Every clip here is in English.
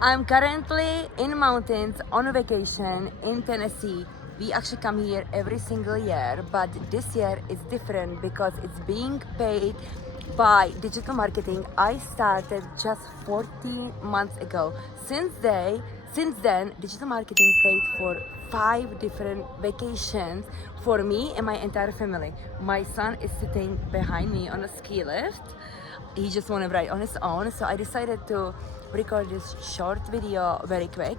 I'm currently in mountains on a vacation in Tennessee. We actually come here every single year, but this year is different because it's being paid by digital marketing. I started just 14 months ago. Since then, digital marketing paid for 5 different vacations for me and my entire family. My son is sitting behind me on a ski lift. He just want to ride on his own, so I decided to record this short video very quick.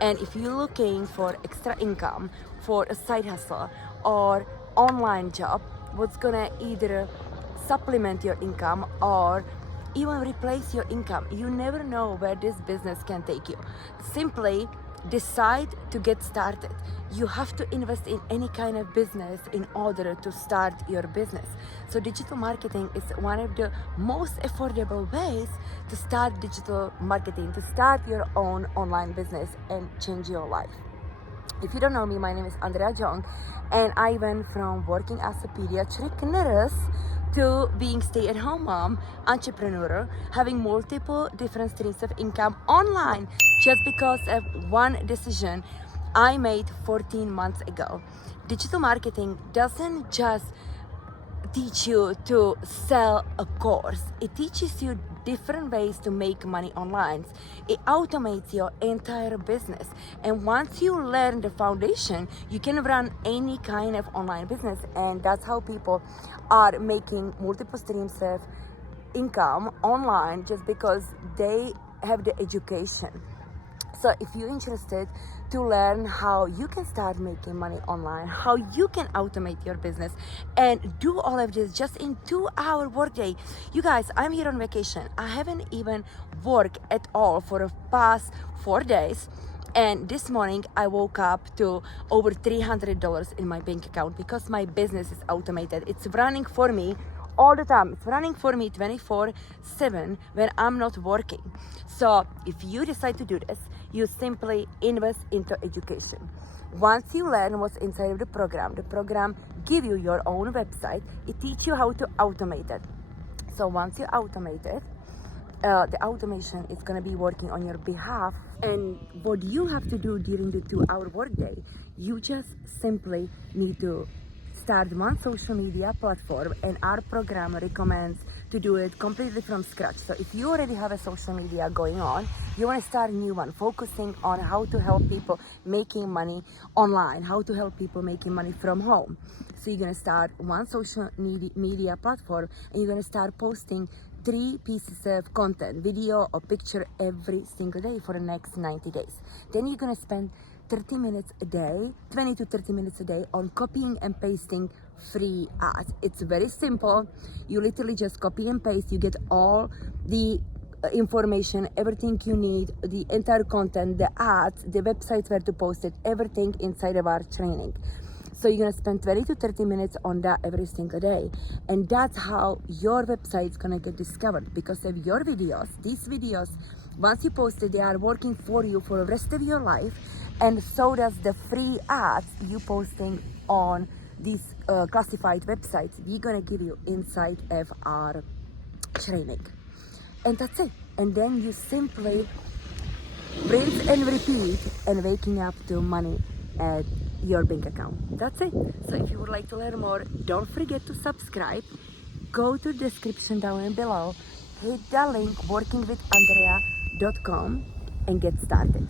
And if you're looking for extra income, for a side hustle or online job, what's gonna either supplement your income or even replace your income, you never know where this business can take you. Simply decide to get started. You have to invest in any kind of business in order to start your business. So digital marketing is one of the most affordable ways to start digital marketing, to start your own online business and change your life. If you don't know me, my name is Andrea Jong, and I went from working as a pediatric nurse to being stay-at-home mom, entrepreneur, having multiple different streams of income online just because of one decision I made 14 months ago. Digital marketing doesn't just teach you to sell a course. It teaches you different ways to make money online. It automates your entire business. And once you learn the foundation, you can run any kind of online business. And that's how people are making multiple streams of income online just because they have the education. So if you're interested to learn how you can start making money online, how you can automate your business and do all of this just in 2-hour workday. You guys, I'm here on vacation. I haven't even worked at all for the past 4 days. And this morning I woke up to over $300 in my bank account because my business is automated. It's running for me all the time. It's running for me 24/7 when I'm not working. So if you decide to do this, you simply invest into education. Once you learn what's inside of the program give you your own website. It teaches you how to automate it. So once you automate it, the automation is going to be working on your behalf. And what you have to do during the 2-hour workday, you just simply need to start one social media platform, and our program recommends to do it completely from scratch. So if you already have a social media going on, you want to start a new one, focusing on how to help people making money online, how to help people making money from home. So you're going to start one social media platform, and you're going to start posting 3 pieces of content, video or picture, every single day for the next 90 days. Then you're going to spend 30 minutes a day, 20 to 30 minutes a day on copying and pasting free ads. It's very simple. You literally just copy and paste. You get all the information, everything you need, the entire content, the ads, the websites where to post it, everything inside of our training. So you're gonna spend 20 to 30 minutes on that every single day. And that's how your website's gonna get discovered, because of your videos. These videos, once you post it, they are working for you for the rest of your life. And so does the free ads you posting on these classified websites. We're gonna give you inside of our training. And that's it. And then you simply rinse and repeat and waking up to money at your bank account. That's it. So if you would like to learn more, don't forget to subscribe. Go to the description down below, hit the link workingwithandrea.com and get started.